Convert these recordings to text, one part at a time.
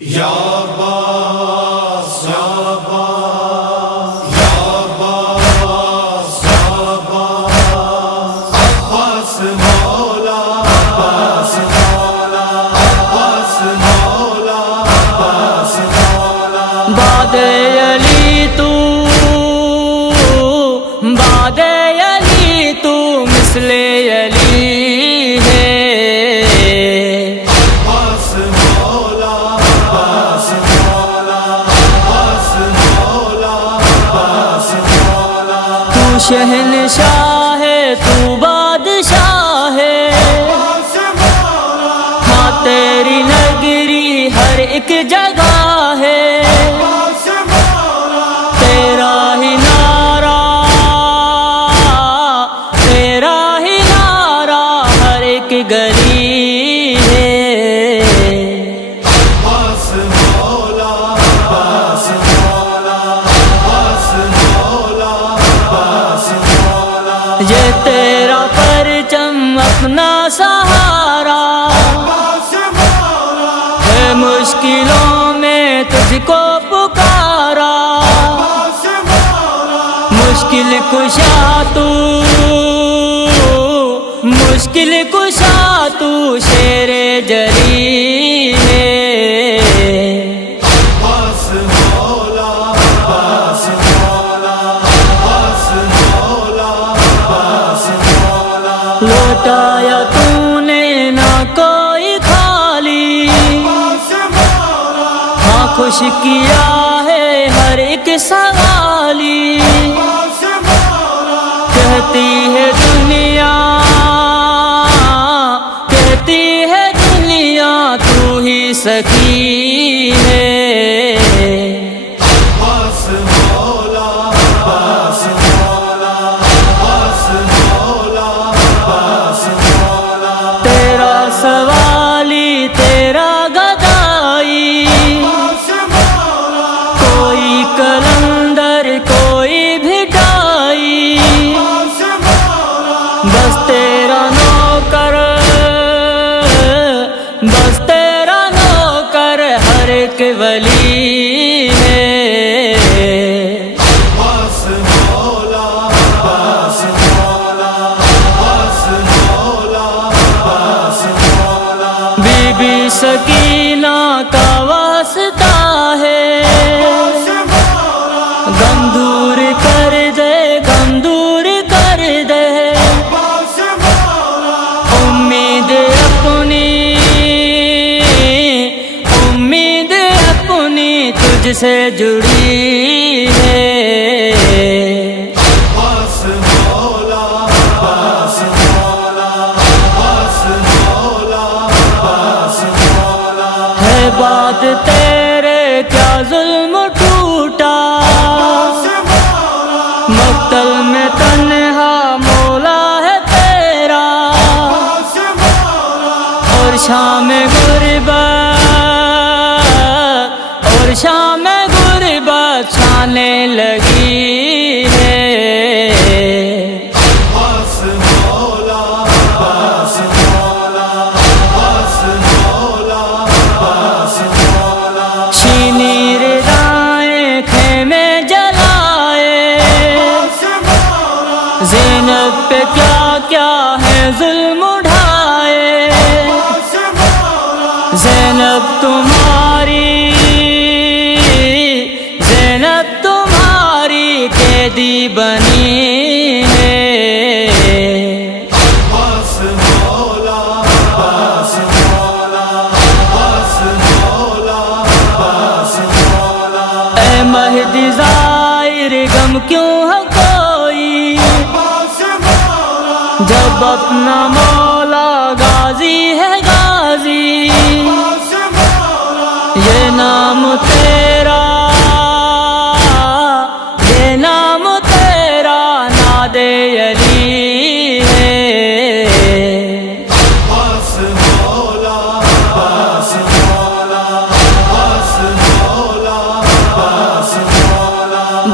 یا عباس یا عباس یا عباس یا عباس عباس مولا عباس مولا عباس مولا عباس مولا باد علی تو باد علی تو مثل علی ہے شہنشاہ ہے تو بادشاہ ہے، ہاں تیری نگری ہر ایک جگہ ہے، تیرا ہی نعرہ تیرا ہی نعرہ ہر ایک گلی ہے۔ یہ تیرا پرچم اپنا سہارا ہے، مشکلوں میں تجھ کو پکارا، مشکل کشا تو مشکل کشا تو شیر جری ہے۔ لوٹایا تو نے نہ کوئی خالی، ہاں خوش کیا ہے ہر ایک سوالی، کہتی ہے دنیا کہتی ہے دنیا تو ہی سخی ہے۔ سوالی تیرا گدائی، کوئی کلندر کوئی بھٹائی، بس تیرا نوکر بس تیرا نوکر ہر ایک ولی ہے۔ بی بی سکینہ کا واسطہ ہے، غم دور کر دے غم دور کر دے، امید اپنی تجھ سے جڑی ہے۔ بات تیرے کیا ظلم ٹوٹا، مقتل میں تنہا مولا ہے تیرا، اور شام غربت چھانے لگی ہے۔ چینی ردائیں خیمے جلائے، زینب پہ کیا کیا ہے ظلم اٹھائے، زینب تمہاری قیدی بنی ہے۔ اے مہدی ظاہر غم کیوں ہے کوئی، جب اپنا مولا غازی ہے غازی، یہ نام تیرا ناد علی ہے۔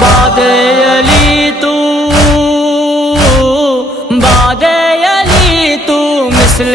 باد علی تو باد علی تو مثل